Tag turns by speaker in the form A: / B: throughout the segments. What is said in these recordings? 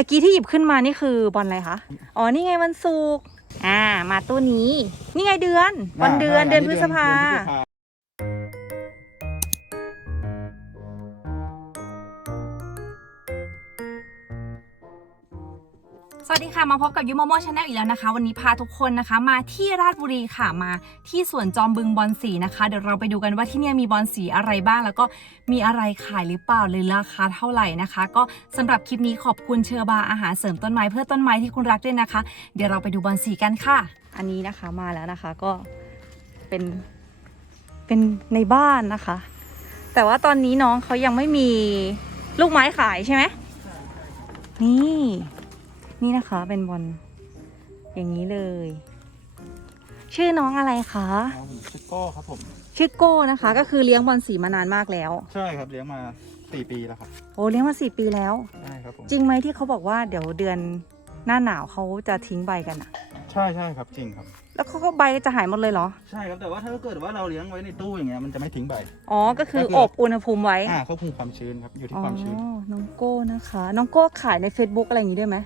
A: ตะกี้ที่หยิบขึ้นมานี่คือบอลอะไรคะ อ๋อ นี่ไงวันศุกร์ อ่า มาตู้นี้ นี่ไงเดือน วันเดือน เดือนพฤษภา สวัสดีค่ะ มาพบกับยูโมโมชาแนลอีกแล้วนะคะ วันนี้พาทุกคนนะคะ มาที่ราชบุรีค่ะมาที่สวนจอมบึงบอลสีนะคะ เดี๋ยวเราไปดูกันว่าที่นี่มีบอลสีอะไรบ้าง แล้วก็มีอะไรขายหรือเปล่าหรือราคาเท่าไหร่นะคะ ก็สำหรับคลิปนี้ขอบคุณเชอร์บาอาหารเสริมต้นไม้เพื่อต้นไม้ที่คุณรักด้วยนะคะ เดี๋ยวเราไปดูบอลสีกันค่ะ อันนี้นะคะมาแล้วนะคะก็เป็นเป็นในบ้านนะคะ แต่ว่าตอนนี้น้องเขายังไม่มีลูกไม้ขายใช่ไหมนี่ นี่นะคะเป็นบอลอย่างนี้เลย ชื่อน้องอะไรคะ
B: ครับผมชิโก้ครับผม
A: ชื่อโก้นะคะ ก็คือเลี้ยงบอลสีมานานมากแล้ว
B: ใช่ครับเลี้ยงมาสี่ปีแล้วครับ
A: โอ้เลี้ยงมาสี่ปีแล้ว
B: ใช่ครับผม
A: จริงไหมที่เขาบอกว่าเดี๋ยวเดือนหน้าหนาวเขาจะทิ้งใบกันอะ
B: ใช่ใช่ครับจริงครับ
A: แล้วเขาก็ใบจะหายหมดเลยเหรอ
B: ใช่ครับแต่ว่าถ้าเกิดว่าเราเลี้ยงไว้ในตู้อย่างเงี้ยมันจะไม่ทิ้งใบ
A: อ๋อ ก็คือ
B: ก็คือ
A: อบอุณหภูมิไว้
B: อ่าควบคุมความชื้นครับอยู่ที่
A: อ๋อ
B: ความชื้น
A: น้องโก้นะคะ น้องโก้ขายใน Facebook อะไรอย่างนี้ด้วยไหม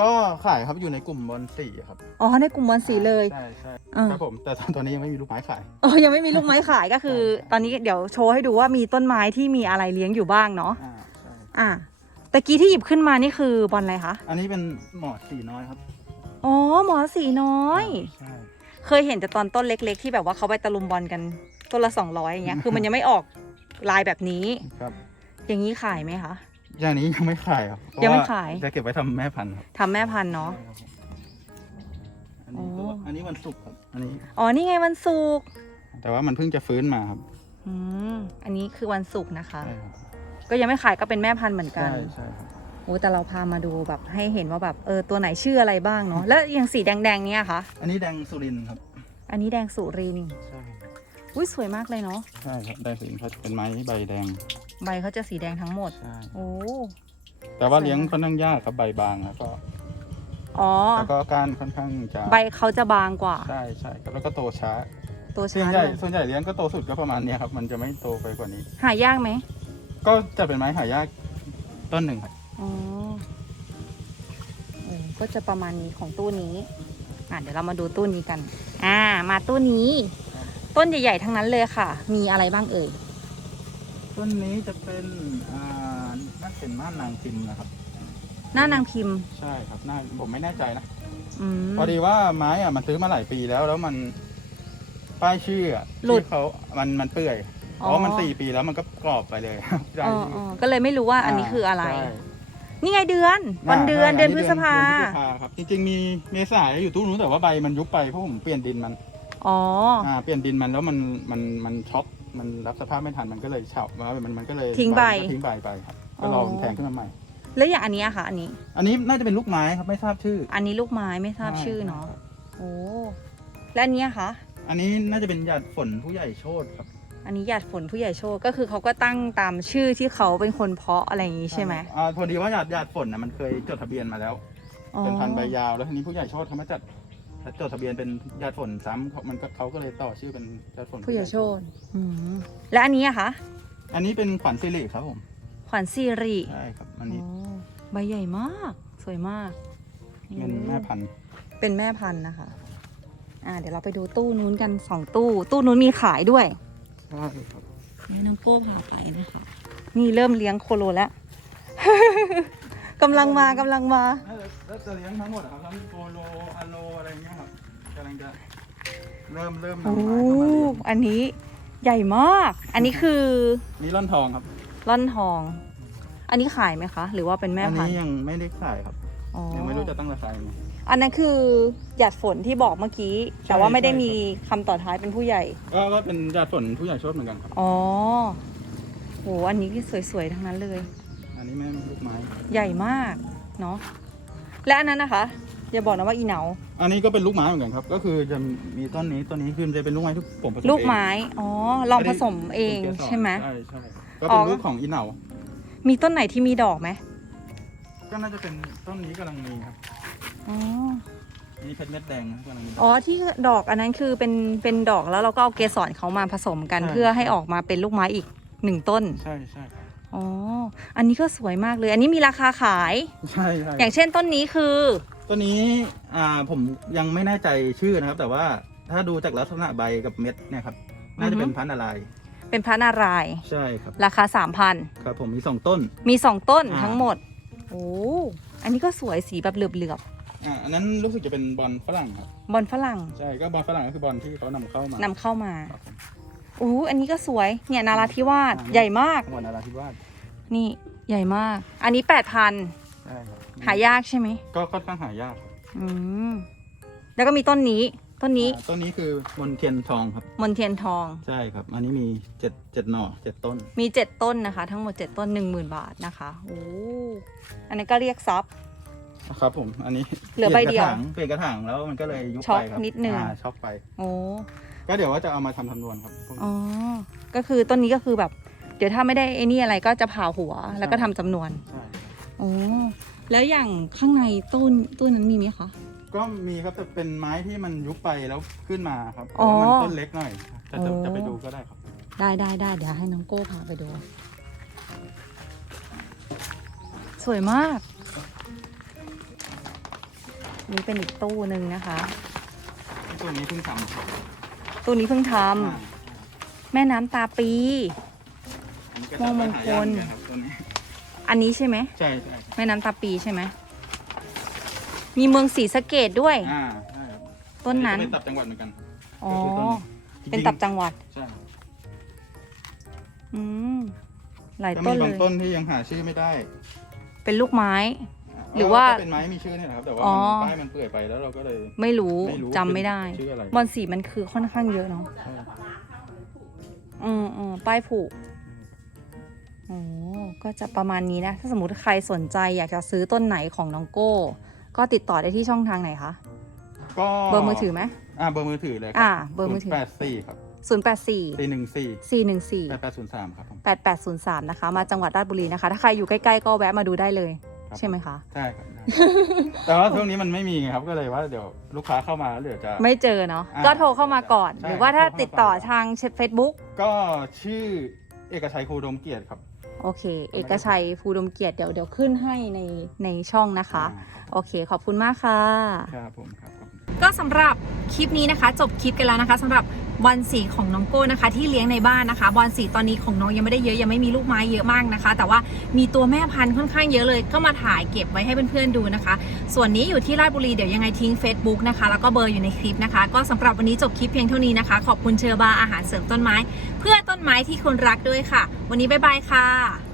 B: ก็ขายครับอยู่ในกลุ่มบอลสีครับ
A: อ๋อในกลุ่มบอลสีเลย
B: ใช่ใช่
A: อ่า
B: ครับผมแต่ตอนนี้ยังไม่มีลูกไม้ขาย
A: อ๋อยังไม่มีลูกไม้ขายก็คือ
B: ใช่
A: ตอนนี้เดี๋ยวโชว์ให้ดูว่ามีต้นไม้ที่มีอะไรเลี้ยงอยู่บ้างเนาะ
B: อ่าใช่
A: อะตะกี้ที่หยิบขึ้นมานี่คือบอลอะไรคะ
B: อันนี้เป็นหมอดสีน้อยครับ
A: อ๋อหมอสีน้อย
B: ใช่
A: เคยเห็นแต่ตอนต้นเล็ก ๆ ที่แบบว่าเขาไปตะลุมบอลกันต้นละ200อย่างเงี้ยคือมันยังไม่ออกลายแบบนี้
B: ครับ
A: อย่างนี้ขายไหมคะ
B: อย่างนี้ยังไม่ขายครับเพระ
A: ยังไม่
B: ว่
A: ขาย
B: จะเก็บไว้ทำแม่พันธุ์ครับ
A: ทำแม่พันธุ์เนาะ
B: ใช่ครับผมอันนี้ก็
A: อ๋ออั
B: อันนี้วันศุกร์ครับอันนี้
A: อ๋อ นี่ไงวันศุกร์
B: แต่ว่ามันเพิ่งจะฟื้นมาครับ
A: อืมอันนี้คือวันศุกร์นะคะ
B: ใช่ครับ
A: ก็ยังไม่ขายก็เป็นแม่พันธุ์เหมือนกั
B: ใช่
A: น
B: ใช่ครับ
A: โอ้แต่เราพามาดูแบบให้เห็นว่าแบบเออตัวไหนชื่ออะไรบ้างเนาะ แล้วอย่างสีแดงๆเนี่ยคะ
B: อันนี้แดงสุรินทร์ครับ
A: อันนี้แดงสุรินทร์
B: ใช่ครับ
A: อุ้ยสวยมากเลยเนาะ
B: ใช่ครับแดงสุรินทร์เขาจะเป็นไม้ใบแดง
A: ใบเขาจะสีแดงทั้งหมด
B: ใช่
A: โอ้
B: แต่ว่า
A: สวย
B: เลี้ยง
A: มาก
B: ค่อนข้างยากครับใบบางแล้วก็
A: อ๋อ
B: แล้วก็ก้านค่อนข้างจะ
A: ใบเขาจะบางกว่า
B: ใช่ใช่ครับแล้วก็โตช้า
A: ตัว
B: ส่วน
A: ช้า
B: ใหญ่
A: ด้วย
B: ส่วนใหญ่เลี้ยงก็โตสุดก็ประมาณเนี้ยครับ มันจะไม่โตไปกว่านี้
A: หายากไหม
B: ก็จะเป็นไม้หายากต้นหนึ่งครับ
A: อ๋อโอ้ก็จะประมาณนี้ของตู้นี้อะเดี๋ยวเรามาดูตู้นี้กัน อ่า มาตู้นี้ ต้นใหญ่ๆทั้งนั้นเลยค่ะ มีอะไรบ้างเอ่ย
B: ต้นนี้จะเป็นอ่าน่าจะเป็นม่านนางพิมพ์นะครับ
A: หน้านางพิมพ์
B: ใช่ครับน่าผมไม่แน่ใจนะ
A: อืม
B: พอดีว่าไม้อะมันซื้อมาหลายปีแล้วแล้วมันป้ายชื่ออะ
A: หลุด
B: ที่เขามันมันเปื่อยเพ
A: อ๋อ
B: ราะมันสี่ปีแล้วมันก็กรอบไปเลย
A: อ๋ออ๋อก็เลยไม่รู้ว่าอันนี้คืออะไร
B: ใช่
A: นี่ไงเดือน วันเดือน
B: ใช่
A: เดือนพฤษภา
B: เดือนพฤษภาครับจริงๆมีเมษายนอยู่ตู้นู้นแต่ว่าใบมันยุบไปเพราะผมเปลี่ยนดินมัน
A: อ๋อ
B: อ่าเปลี่ยนดินมันแล้วมันมันมันช็อก มันรับสภาพไม่ทันมันก็เลยเฉามามันมันก็เลย
A: ทิ้งใบ
B: ก็ทิ้งใบไปครับก็รอมันแทงขึ้นมาใหม่
A: แล้วอย่างอันเนี้ยค่ะ อันนี้
B: อันนี้น่าจะเป็นลูกไม้ครับไม่ทราบชื่อ
A: อันนี้ลูกไม้ไม่ทราบ
B: ใชื่
A: อเนาะ โอ้ และอันเนี้ยคะ
B: อันนี้น่าจะเป็นหยาดฝนผู้ใหญ่โชตครับ
A: อันนี้หยาดฝนผู้ใหญ่โชคก็คือเขาก็ตั้งตามชื่อที่เขาเป็นคนเพาะอะไรอย่างงี้ใช่ไหม
B: อ่าพอดีว่าหยาดหยาดฝนนะมันเคยจดทะเบียนมาแล้ว
A: อ๋อ
B: เป็นพันธุ์ใบยาวแล้วทีนี้ผู้ใหญ่โชตเขามาจัด จดทะเบียนเป็นหยาดฝนซ้ำเขามันก็เขาก็เลยต่อชื่อเป็นหยาดฝน
A: ผู้ใหญ่โชคอืมและอันนี้อะคะ
B: อันนี้เป็นขวัญสิริครับผม
A: ขวัญซีริ
B: ใช่ครับอันนี้
A: โอ้ใบใหญ่มาก สวยมาก
B: เป็นแม่พันธุ์
A: เป็นแม่พันธุ์นะคะ อ่า เดี๋ยวเราไปดูตู้นู้นกันสองตู้ ตู้นู้นมีขายด้วย
B: ใช่ครับ
A: ให้น้องโก้พาไปนะคะ นี่เริ่มเลี้ยงโคโลแล้ว กำลังมากำลังมา
B: แล้ วจะเลี้ยงทั้งหมดอะครับทั้งโปโลอะโลอะไรเงี้ยครับกำลังจะเริ่มเริ่ม
A: โอ้
B: นำไม้เข้ามาเลี้ยง
A: อันนี้ใหญ่มาก อันนี้คือ
B: นี่ร่อนทองครับ
A: ร่อนทอง อันนี้ขายไหมคะ หรือว่าเป็นแม่
B: อัน
A: พัน
B: นี้
A: ธุ์
B: ยังไม่ได้ขายครับ
A: อ๋อ
B: ยังไม่รู้จะตั้งราคายังไง
A: อันนั้นคือหยาดฝนที่บอกเมื่อกี้
B: ใช่
A: แต่ว่าไม่ได้
B: ใช่
A: มีคำต่อท้ายเป็นผู้ใหญ่
B: ก็ก็เป็นญาติฝนผู้ใหญ่โชดเหมือนกันครับ
A: อ๋อโห อันนี้สวยๆ ทั้งนั้นเลย
B: อันนี้แม่ลูกไม้
A: ใหญ่มาก เนาะ และอันนั้นนะคะ อย่าบอกนะว่าอีเหนา
B: อันนี้ก็เป็นลูกไม้เหมือนกันครับ ก็คือจะมีต้นนี้ต้นนี้คือจะเป็นลูกไม้ที่ผมผสม
A: ลูก
B: เอง
A: ไม้ อ๋อ ลองผสมเอง
B: คุณกสร
A: ใช่ไหม
B: ใช่ใช่ก็
A: อ๋
B: เป็
A: อ
B: นลูกของอีเหนา
A: มีต้นไหนที่มีดอกไหม
B: ก็น่าจะเป็นต้นนี้กำลังมีครับ
A: อ๋อ
B: นี่เพชรเม็ดแดงนะกำลังมี
A: อ๋อที่ดอกอันนั้นคือเป็นเป็นดอกแล้วเราก็เอาเกสรเขามาผสมกัน
B: ใช่
A: เพื่อให้ออกมาเป็นลูกไม้อีกหนึ่งต้น
B: ใช่ใช่
A: ออ๋อ อันนี้ก็สวยมากเลย อันนี้มีราคาขาย
B: ใช่ใช่
A: อย่างเช่นต้นนี้คือ
B: ตัวนี้อ่าผมยังไม่แน่ใจชื่อนะครับ แต่ว่าถ้าดูจากลักษณะใบกับเม็ดเนี่ยครับน่าจะเป็นพันธุ์อะไร
A: เป็นพระนารายณ์
B: ใช่ครับ
A: ราคา3,000
B: ครับผมมีสองต้น
A: มี2ต้น
B: อ่า
A: ทั้งหมด โอ้ อันนี้ก็สวยสีแบบเหลือบ
B: อ่าอันนั้นรู้สึกจะเป็นบอลฝรั่งครับ
A: ๆบอลฝรั่ง
B: ใช่ก็บอลฝรั่งก็คือบอลที่เขานำเข้ามานำ
A: เข้ามา
B: ครับผม
A: โอ้อันนี้ก็สวย เนี่ยนาราธิวาส
B: อ่า
A: ใหญ่มาก
B: จังหวัดนราธิวาส
A: นี่ใหญ่มาก อันนี้8,000
B: ใช่ครับ
A: หายากใช่ไหม
B: ก็ค่อนข้างหายากครับ
A: อืมแล้วก็มีต้นนี้ ต้นนี้
B: อ่าต้นนี้คือมนเทียนทองครับ
A: มนเทียนทอง
B: ใช่ครับ อันนี้มีเจ็ดเจ็ดหน่อเจ็ดต้น
A: มี7ต้นนะคะ ทั้งหมด7ต้น10,000บาทนะคะโอ้อันนั้นก็เรียกซับ
B: ครับผม อันนี้
A: เหลือใบเดียว
B: เปลี่ยนกระถางเปลี่ยนกระถางแล้วมันก็เลยยุบ
A: ช็อ
B: ไป
A: ก
B: ครับ
A: นิดนึง
B: อ่าช็อกไป
A: โอ้
B: ก็เดี๋ยวว่าจะเอามาทำทำนวนครับพวกนี้
A: อ๋อ ก็คือต้นนี้ก็คือแบบ เดี๋ยวถ้าไม่ได้ไอ้นี่อะไรก็จะผ่าหัวแล้วก็ทำจำนวน
B: ใช่
A: โอ้แล้วอย่างข้างในต้นต้นนั้นมีไหมคะ
B: ก็มีครับแต่เป็นไม้ที่มันยุบไปแล้วขึ้นมาครับ
A: อ๋อ
B: แล้วมันต้นเล็กหน่อยจะจะ
A: โอ้
B: จะไปดูก็ได้ครับ
A: ได้ได้ได้เดี๋ยวให้น้องโก้พาไปดู สวยมาก นี่เป็นอีกตู้หนึ่งนะคะ
B: ตัวนี้เพิ่งทำครับ
A: ตู้นี้เพิ่งท
B: อ่าำ
A: แม่น้ำตาปี
B: อันนี้ก็
A: ม
B: จะ
A: ง
B: ไป
A: มง
B: หา
A: ค
B: ยาก
A: ล
B: เหมือนกันครับตัวนี้
A: อันนี้ใช่ไหม
B: ใช่ใช่ครับ
A: แม่น้ำตาปีใช่ไหม มีเมืองศรีสะเกดด้วย
B: อ่าใช่ครับ
A: ต้นนั้น
B: ก็เป็นตับจังหวัดเหมือนกัน
A: อ๋อ
B: ก็คือต้นจริงๆ
A: เป็นตับจังหวัด
B: ใช่
A: อืม หลาย
B: ก็
A: ต้
B: มี
A: นเล
B: บาง
A: ย
B: ต้นที่ยังหาชื่อไม่ได้
A: เป็นลูกไม้ หรือว่า
B: ก็เป็นไม้มีชื่อเนี่ยนะครับแต่ว่า
A: อ๋อ
B: มันป้ายมันเปื่อยไปแล้วเราก็เลย
A: ไม่รู้
B: ไม่รู้
A: จำไม่ได้
B: ชื่ออะไร
A: บอลสีมันคือค่อนข้างเยอะเนาะ
B: ใช่
A: อืมอืมป้ายผูกโอ้ก็จะประมาณนี้นะ ถ้าสมมติใครสนใจอยากจะซื้อต้นไหนของน้องโก้ ก็ติดต่อได้ที่ช่องทางไหนคะ
B: ก็
A: เบอร์มือถือไหม
B: อ่าเบอร์มือถือเลยครั
A: อ่าเบอร์มือถือ
B: แปดสี่ครับ
A: 0 8 4
B: สี่หนึ่งสี่
A: 4 1 4
B: แปดแปดศูนย์สามครับผม
A: 8803 นะคะ มาจังหวัดราชบุรีนะคะ ถ้าใครอยู่ใกล้ ๆ ก็แวะมาดูได้เลย
B: ครับ
A: ใช่ไหมคะ
B: ใช่ครับได้แต่ว่าช่วงนี้มันไม่มีไงครับก็เลยว่าเดี๋ยวลูกค้าเข้ามาแล้วเดี๋ยวจะ
A: ไม่เจอเนาะ
B: อ่า
A: ก็โทรเข้ามาก่อน
B: ใช่
A: หรือว่าถ้า
B: โทรเข้ามา
A: ติดต่อ
B: ก่อน
A: ทาง Facebook
B: ก็ชื่อเอกชัยครูดมเกียรติครับ
A: โอเค เอกชัยภูดมเกียรติเดี๋ยวเดี๋ยวขึ้นให้ในในช่องนะคะโอเค ขอบคุณมากค่ะ
B: ครับผมครับขอบคุณ
A: ก็สำหรับคลิปนี้นะคะ จบคลิปกันแล้วนะคะสำหรับบอลสีของน้องโก้นะคะ ที่เลี้ยงในบ้านนะคะบอลสีตอนนี้ของน้องยังไม่ได้เยอะยังไม่มีลูกไม้เยอะมากนะคะ แต่ว่ามีตัวแม่พันธุ์ค่อนข้างเยอะเลย ก็มาถ่ายเก็บไว้ให้เพื่อนๆดูนะคะ ส่วนนี้อยู่ที่ราชบุรีเดี๋ยวยังไงทิ้ง Facebook นะคะ แล้วก็เบอร์อยู่ในคลิปนะคะ ก็สำหรับวันนี้จบคลิปเพียงเท่านี้นะคะ ขอบคุณเชอร์บาร์อาหารเสริมต้นไม้ เพื่อต้นไม้ที่คุณรักด้วยค่ะ วันนี้บ๊ายบายค่ะ